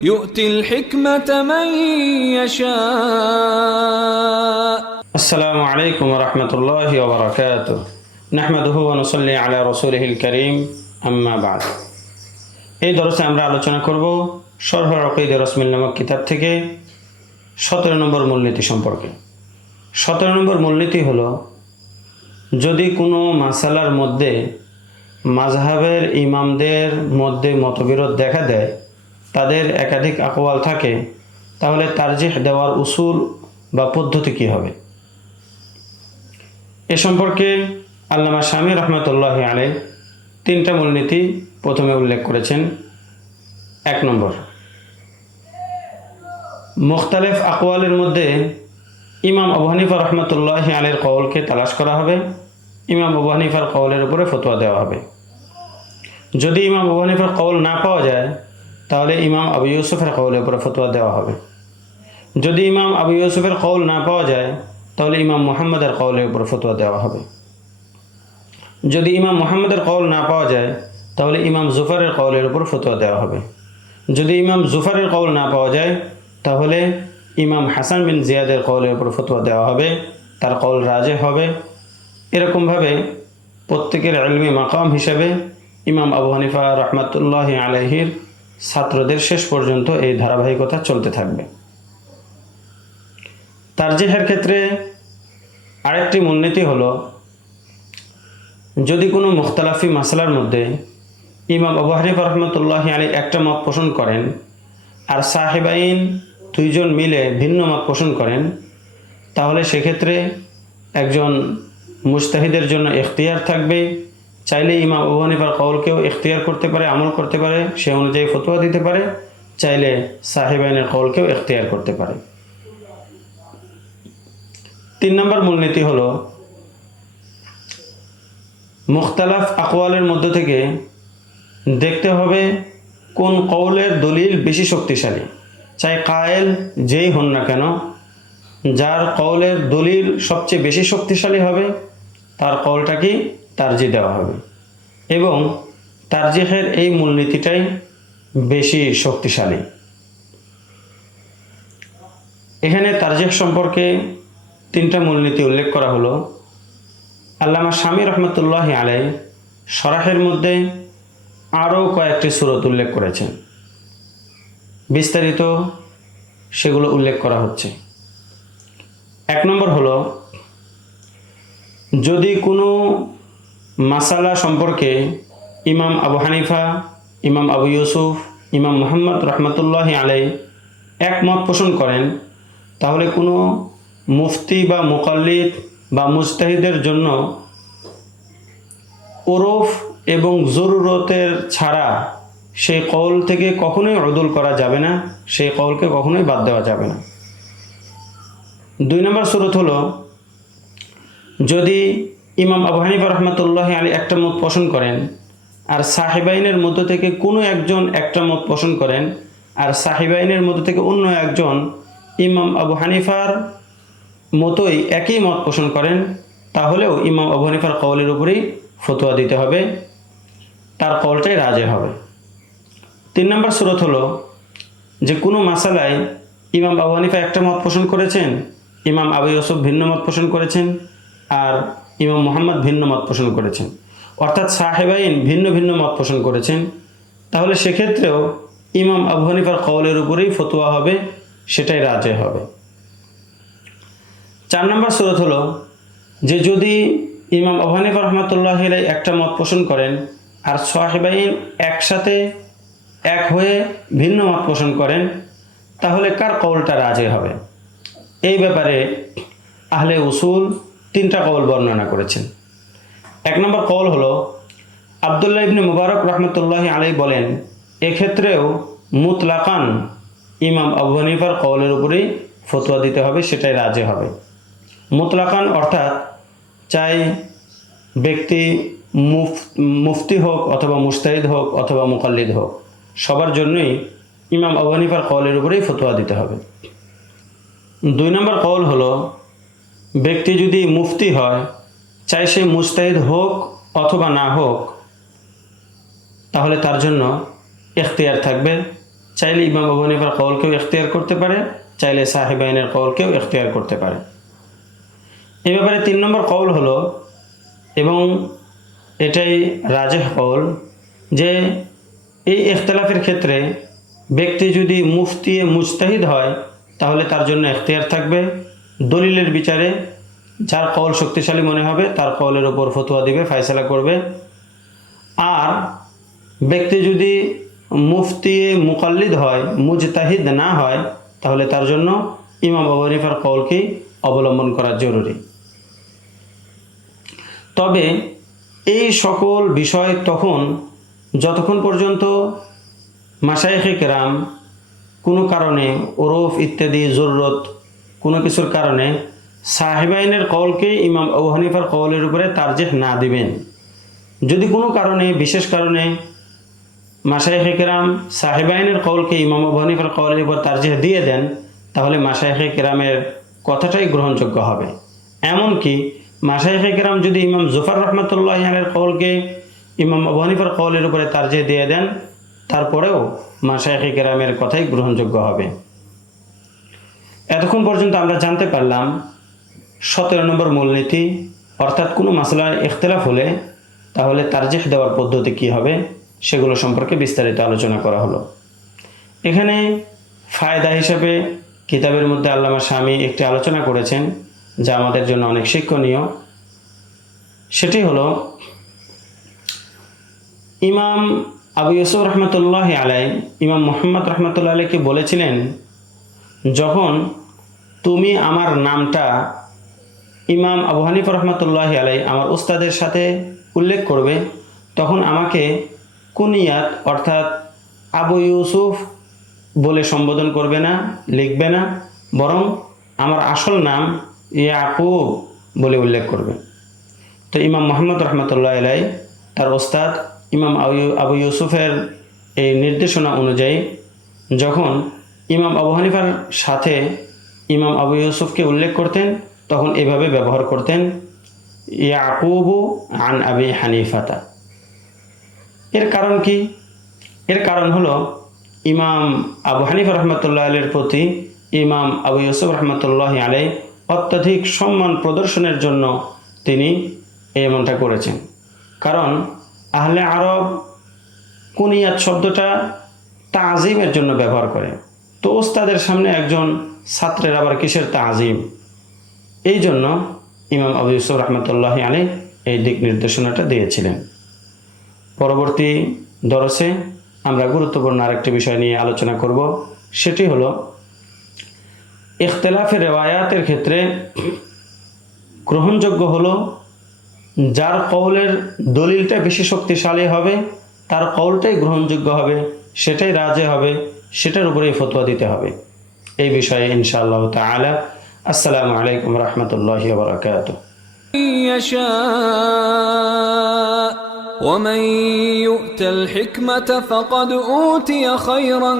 يؤتي الحكمة من يشاء. السلام عليكم ورحمة الله وبركاته. نحمده ونصلي على رسوله الكريم أما بعد. এই দরসে আমরা আলোচনা করব শরহ আকিদা রাসমিল নামক কিতাব থেকে 17 নম্বর মূলনীতি সম্পর্কে। 17 নম্বর মূলনীতি হলো, যদি কোনো মাসালার মধ্যে মাযহাবের ইমামদের মধ্যে মতবিরোধ দেখা দেয়, তাদের একাধিক আকওয়াল থাকে, তাহলে তারজিহ দেওয়ার উসুল বা পদ্ধতি কী হবে? এ সম্পর্কে আল্লামা শামী রহমতুল্লাহি আলাইহি 3টা মূলনীতি প্রথমে উল্লেখ করেছেন। 1 নম্বর, মুখতালিফ আকওয়ালের মধ্যে ইমাম আবু হানিফা রহমতুল্লাহি আলাইহির কওলকে তালাশ করা হবে, ইমাম আবু হানিফার কওলের উপরে ফতোয়া দেওয়া হবে। যদি ইমাম আবু হানিফার কওল না পাওয়া যায়, তাহলে ইমাম আবু ইউসুফের কওলের উপরে ফতোয়া দেওয়া হবে। যদি ইমাম আবু ইউসুফের কওল না পাওয়া যায়, তাহলে ইমাম মুহাম্মদের কওলের উপরে ফতোয়া দেওয়া হবে। যদি ইমাম মুহাম্মদের কওল না পাওয়া যায়, তাহলে ইমাম জুফারের কওলের উপর ফতোয়া দেওয়া হবে। যদি ইমাম জুফারের কওল না পাওয়া যায়, তাহলে ইমাম হাসান বিন জিয়াদের কওলের উপর ফতোয়া দেওয়া হবে, তার কওল রাজে হবে। এরকমভাবে প্রত্যেকের ইলমি মাকাম হিসাবে ইমাম আবু হানিফা রহমতুল্লাহি আলাইহির ছাত্রদের শেষ পর্যন্ত এই ধারাবাহিকতা চলতে থাকবে। তারজিহের ক্ষেত্রে আরেকটি মূলনীতি হলো, যদি কোনো মুখতালাফি মাসলার মধ্যে ইমাম আবু হানিফা রহমতুল্লাহি আলাইহি একটা মত পোষণ করেন আর সাহেবাইন 2 জন মিলে ভিন্ন মত পোষণ করেন, তাহলে সেক্ষেত্রে একজন মুজতাহিদের জন্য ইখতিয়ার থাকবে, চাইলে ইমাম আবু হানিফার কওলকেও ইখতিয়ার করতে পারে, আমল করতে পারে, সে অনুযায়ী ফতোয়া দিতে পারে, চাইলে সাহেবাইনের কওলকেও ইখতিয়ার করতে পারে। 3 নম্বর মূলনীতি হলো, মুখতালাফ আকওয়ালের মধ্য থেকে দেখতে হবে কোন কওলের দলিল বেশি শক্তিশালী। চাই কায়েল যেই হন না কেন, যার কওলের দলিল সবচেয়ে বেশি শক্তিশালী হবে, তার কওলটাকে তারজিহ দেওয়া হবে। এবং তারজিহের এই মূলনীতিটাই বেশি শক্তিশালী। এখানে তারজিহ সম্পর্কে 3টা মূলনীতি উল্লেখ করা হলো। আল্লামা শামী রহমতুল্লাহি আলাইহি শরাহের মধ্যে আরও কয়েকটি সূরত উল্লেখ করেছেন, বিস্তারিত সেগুলো উল্লেখ করা হচ্ছে। 1 নম্বর হলো, যদি কোনো মাসালা সম্পর্কে ইমাম আবু হানিফা, ইমাম আবু ইউসুফ, ইমাম মুহাম্মদ রহমতুল্লাহি আলাইহি একমত পোষণ করেন, তাহলে কোনো মুফতি বা মুকাল্লিদ বা মুজতাহিদের জন্য ওরফ এবং জরুরতের ছাড়া সেই কওল থেকে কখনোই উদুল করা যাবে না, সেই কওলকে কখনোই বাদ দেওয়া যাবে না। 2 নম্বর সূরত হলো, যদি ইমাম আবু হানিফা রহমতুল্লাহি আলাইহি একটা মত পোষণ করেন আর সাহেবাইনের মধ্য থেকে কোনো একজন একটা মত পোষণ করেন, আর সাহেবাইনের মধ্য থেকে অন্য একজন ইমাম আবু হানিফার মতোই একই মত পোষণ করেন, তাহলেও ইমাম আবু হানিফার কওলের উপরেই ফতোয়া দিতে হবে, তার কওলটাই রাজে হবে। 3 নম্বর সূরত হলো, যে কোনো মাসালায় ইমাম আবু হানিফা একটা মত পোষণ করেছেন, ইমাম আবু ইউসুফ ভিন্ন মত পোষণ করেছেন, আর ইমাম মুহাম্মদ ভিন্ন মত পোষণ করেছেন, অর্থাৎ সাহেবাইন ভিন্ন ভিন্ন মত পোষণ করেছেন, তাহলে সেক্ষেত্রেও ইমাম আবু হানিফার কওলের উপরেই ফতোয়া হবে, সেটাই রাজে হবে। 4 নম্বর সূরত হলো, যে যদি ইমাম আবু হানিফা রহমতুল্লাহি আলাইহি একটা মত পোষণ করেন আর সাহেবাইন একসাথে এক হয়ে ভিন্ন মত পোষণ করেন, তাহলে কার কওলটা রাজে হবে? এই ব্যাপারে আহলে উসুল 3টা কওল বর্ণনা করেছেন। 1 নম্বর কওল হলো, আব্দুল্লাহ ইবনে মুবারক রহমতুল্লাহি আলাইহি বলেন, এক্ষেত্রেও মুতলাকান ইমাম আবু হানিফার কওলের উপরেই ফতোয়া দিতে হবে, সেটাই রাজে হবে। মুতলাকান অর্থাৎ চাই ব্যক্তি মুফতি হোক অথবা মুজতাহিদ হোক অথবা মুকাল্লিদ হোক, সবার জন্যই ইমাম আবু হানিফার কওলের উপরেই ফতোয়া দিতে হবে। 2 নম্বর কওল হলো, ব্যক্তি যদি মুফতি হয়, চাই সে মুজতাহিদ হোক অথবা না হোক, তাহলে তার জন্য ইখতিয়ার থাকবে, চাইলে ইমাম আবু হানিফার কওলকেও ইখতিয়ার করতে পারে, চাইলে সাহেবাইনের কওলকেও ইখতিয়ার করতে পারে। এই ব্যাপারে 3 নম্বর কওল হলো, এবং এটাই রাজেহ কওল, যে এই ইখতিলাফের ক্ষেত্রে ব্যক্তি যদি মুফতি মুজতাহিদ হয় তাহলে তার জন্য ইখতিয়ার থাকবে, দলিলের বিচারে যার কওল শক্তিশালী মনে হবে তার কওলের উপর ফতোয়া দিবে, ফয়সালা করবে। আর ব্যক্তি যদি মুফতি মুকাল্লিদ হয়, মুজতাহিদ না হয়, তাহলে তার জন্য ইমাম আবু হানিফার কওলকেই অবলম্বন করা জরুরি। তবে এই সকল বিষয় তখন যতক্ষণ পর্যন্ত মাশায়েখে কেরাম কোনো কারণে ওরফ ইত্যাদি জরুরত কোনো কিছুর কারণে সাহেবাইনের কওলকে ইমাম আবু হানিফার কওলের উপরে তারজিহ না দিবেন। যদি কোনো কারণে, বিশেষ কারণে মাশায়েখে কেরাম সাহেবাইনের কওলকে ইমাম আবু হানিফার কওলের উপর তারজিহ দিয়ে দেন, তাহলে মাশায়েখে কেরামের কথাটাই গ্রহণযোগ্য হবে। এমনকি মাশায়েখে কেরাম যদি ইমাম জুফর রহমতুল্লাহি আলাইহির কওলকে ইমাম আবু হানিফার কওলের উপরে তারজিহ দিয়ে দেন, তারপরেও মাশায়েখে কেরামের কথাই গ্রহণযোগ্য হবে। এতক্ষণ পর্যন্ত আমরা জানতে পারলাম 17 নম্বর মূলনীতি, অর্থাৎ কোনো মাসলায় ইখতিলাফ হলে তাহলে তারজিহ দেওয়ার পদ্ধতি কী হবে সেগুলো সম্পর্কে বিস্তারিত আলোচনা করা হলো। এখানে ফায়দা হিসেবে কিতাবের মধ্যে আল্লামা শামী একটি আলোচনা করেছেন যা আমাদের জন্য অনেক শিক্ষণীয়। সেটি হলো, ইমাম আবু ইউসুফ রহমতুল্লাহি আলাইহি ইমাম মুহাম্মদ রহমতুল্লাহ আলাইকে বলেছিলেন, যখন তুমি আমার নামটা ইমাম আবু হানিফা রহমতুল্লাহি আলাইহি আমার উস্তাদের সাথে উল্লেখ করবে, তখন আমাকে কুনিয়াত অর্থাৎ আবু ইউসুফ বলে সম্বোধন করবে না, লিখবে না, বরং আমার আসল নাম ইয়াকুব বলে উল্লেখ করবে। তো ইমাম মুহাম্মদ রহমতুল্লাহ আলাইহি তার ওস্তাদ ইমাম আবু ইউসুফের এই নির্দেশনা অনুযায়ী যখন ইমাম আবু হানিফার সাথে ইমাম আবু ইউসুফকে উল্লেখ করতেন তখন এভাবে ব্যবহার করতেন, ইয়াকুবু আন আবি হানিফাতা। এর কারণ কি? এর কারণ হলো ইমাম আবু হানিফা রহমতুল্লাহ আলাইহির প্রতি ইমাম আবু ইউসুফ রহমতুল্লাহ আলাইহি অত্যধিক সম্মান প্রদর্শনের জন্য তিনি এমনটা করেছেন। কারণ আহলে আরব কুনিয়াত শব্দটা তাজিমের জন্য ব্যবহার করে, তো ওস্তাদের সামনে একজন ছাত্রের আবার কিসের তাজিম? এই জন্য ইমাম আবু ইউসুফ রহমতুল্লাহ আলাইহি এই দিক নির্দেশনাটা দিয়েছিলেন। পরবর্তী দরসে আমরা গুরুত্বপূর্ণ আরেকটি বিষয় নিয়ে আলোচনা করব, সেটি হলো ইখতিলাফের রিওয়ায়াতের ক্ষেত্রে গ্রহণযোগ্য হলো যার কওলের দলিলটা বেশি শক্তিশালী হবে তার কওলটাই গ্রহণযোগ্য হবে, সেটাই রাজে হবে, সেটার উপরেই ফতোয়া দিতে হবে। এই বিষয়ে ইনশাআল্লাহ তাআলা। আসসালামু আলাইকুম রহমতুল্লাহি ওয়া বারাকাতুহু। ومن يؤت الحكمة فقد أوتي خيرا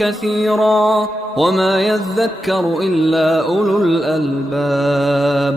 كثيرا وما يذكر إلا أولو الألباب